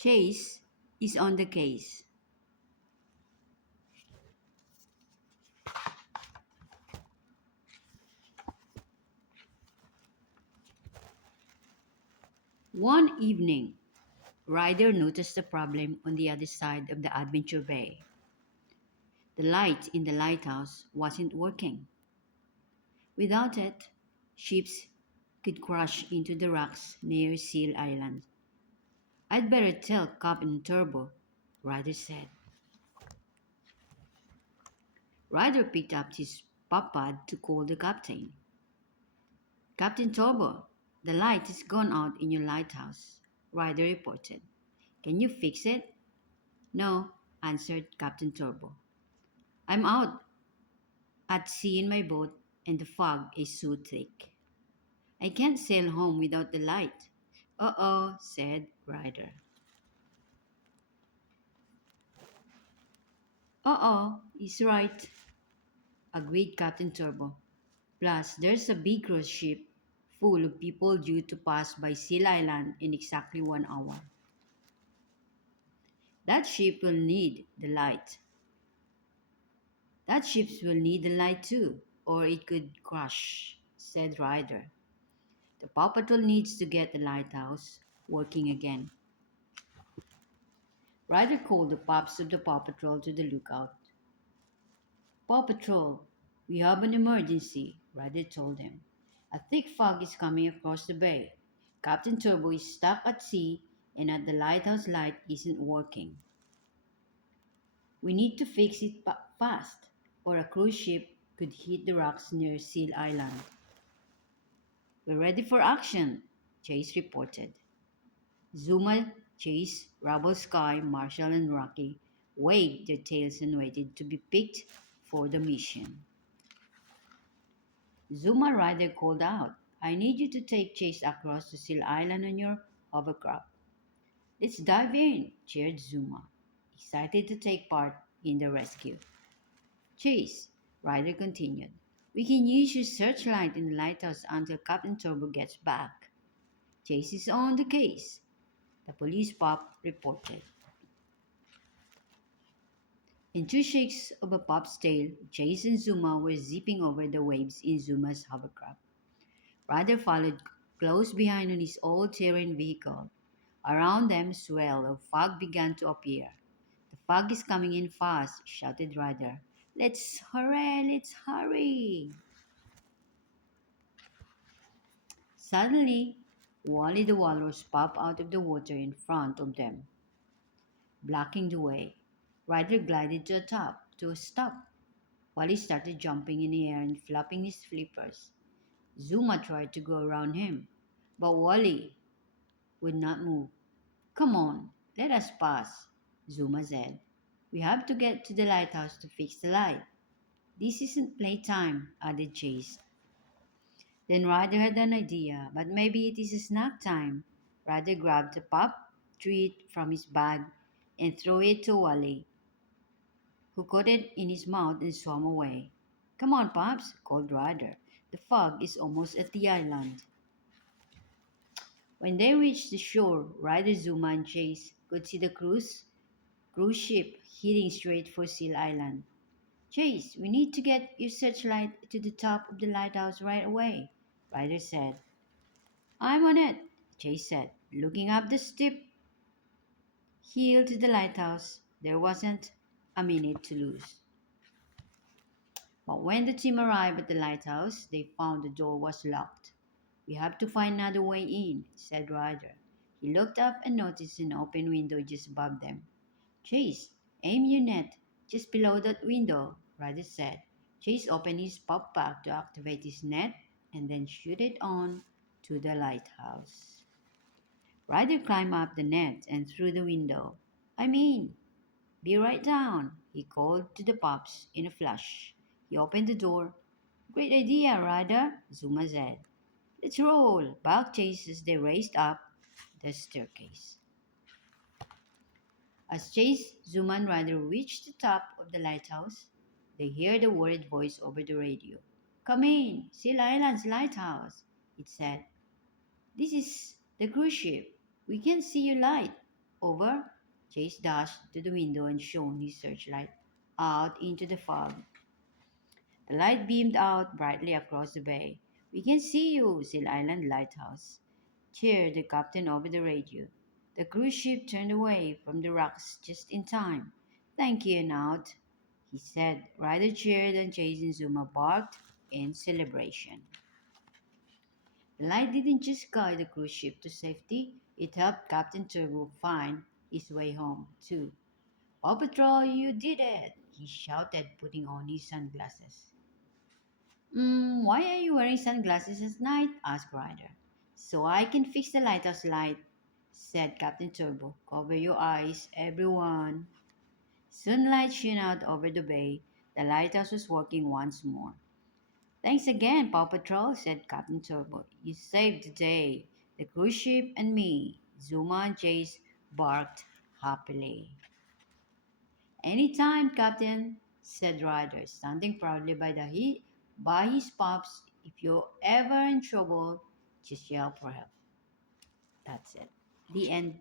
Chase is on the case. One evening, Ryder noticed a problem on the other side of the Adventure Bay. The light in the lighthouse wasn't working. Without it, ships could crash into the rocks near Seal Island. I'd better tell Captain Turbo, Ryder said. Ryder picked up his pad to call the captain. Captain Turbo, the light has gone out in your lighthouse, Ryder reported. Can you fix it? No, answered Captain Turbo. I'm out at sea in my boat and the fog is so thick. I can't sail home without the light. Uh-oh, said Ryder. Uh-oh, he's right, agreed Captain Turbo. Plus, there's a big cruise ship full of people due to pass by Seal Island in exactly 1 hour. That ship will need the light. That ship will need the light too, or it could crash, said Ryder. The Paw Patrol needs to get the lighthouse working again. Ryder called the pups of the Paw Patrol to the lookout. Paw Patrol, we have an emergency, Ryder told them. A thick fog is coming across the bay. Captain Turbo is stuck at sea and at the lighthouse light isn't working. We need to fix it fast, or a cruise ship could hit the rocks near Seal Island. We're ready for action, Chase reported. Zuma, Chase, Rubble Sky, Marshall, and Rocky waved their tails and waited to be picked for the mission. Zuma Ryder called out, I need you to take Chase across to Seal Island on your hovercraft. Let's dive in, cheered Zuma, excited to take part in the rescue. Chase, Ryder continued, we can use your searchlight in the lighthouse until Captain Turbo gets back. Chase is on the case, the police pup reported. In two shakes of a pup's tail, Chase and Zuma were zipping over the waves in Zuma's hovercraft. Ryder followed close behind on his old terrain vehicle. Around them, a swell of fog began to appear. The fog is coming in fast, shouted Ryder. Let's hurry. Suddenly, Wally the walrus popped out of the water in front of them, blocking the way. Ryder glided to the top to a stop. Wally started jumping in the air and flapping his flippers. Zuma tried to go around him, but Wally would not move. Come on, let us pass, Zuma said. We have to get to the lighthouse to fix the light. This isn't playtime, added Chase. Then Ryder had an idea, but maybe it is snack time. Ryder grabbed a pop treat from his bag and threw it to Wally, who caught it in his mouth and swam away. Come on, Pops, called Ryder. The fog is almost at the island. When they reached the shore, Ryder, Zuma, and Chase could see the cruise ship heading straight for Seal Island. Chase, we need to get your searchlight to the top of the lighthouse right away, Ryder said. I'm on it, Chase said, looking up the steep hill to the lighthouse. There wasn't a minute to lose. But when the team arrived at the lighthouse, they found the door was locked. We have to find another way in, said Ryder. He looked up and noticed an open window just above them. Chase, aim your net just below that window, Ryder said. Chase opened his pop pack to activate his net and then shoot it on to the lighthouse. Ryder climbed up the net and through the window. Be right down, he called to the pups in a flash. He opened the door. Great idea, Ryder, Zuma said. Let's roll, barked Chase as they raced up the staircase. As Chase, Zuma, and Ryder reached the top of the lighthouse, they heard a worried voice over the radio. Come in, Seal Island's lighthouse, it said. This is the cruise ship. We can see your light. over? Chase dashed to the window and shone his searchlight out into the fog. The light beamed out brightly across the bay. "We can see you, Seal Island Lighthouse," cheered the captain over the radio. The cruise ship turned away from the rocks just in time. "Thank you, and out," he said. Ryder cheered and Chase and Zuma barked in celebration. The light didn't just guide the cruise ship to safety, it helped Captain Turbo find his way home, too. "Paw Patrol, you did it!" he shouted, putting on his sunglasses. Why are you wearing sunglasses at night?" asked Ryder. "So I can fix the lighthouse light," said Captain Turbo. "Cover your eyes, everyone." Sunlight shone out over the bay. The lighthouse was working once more. "Thanks again, Paw Patrol," said Captain Turbo. "You saved the day. The cruise ship and me." Zuma and Chase barked happily. "Anytime, Captain," said Ryder, standing proudly by his pups. "If you're ever in trouble, just yell for help." That's it. The end.